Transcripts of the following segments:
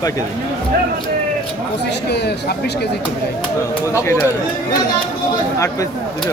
কয় কেজি পঁচিশ কেজি ছাব্বিশ কেজি। আট পিস দুশো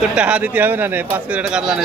তোর টাকা দিতে হবে না নে পাঁচ হাজার টাকা কাটলা নে।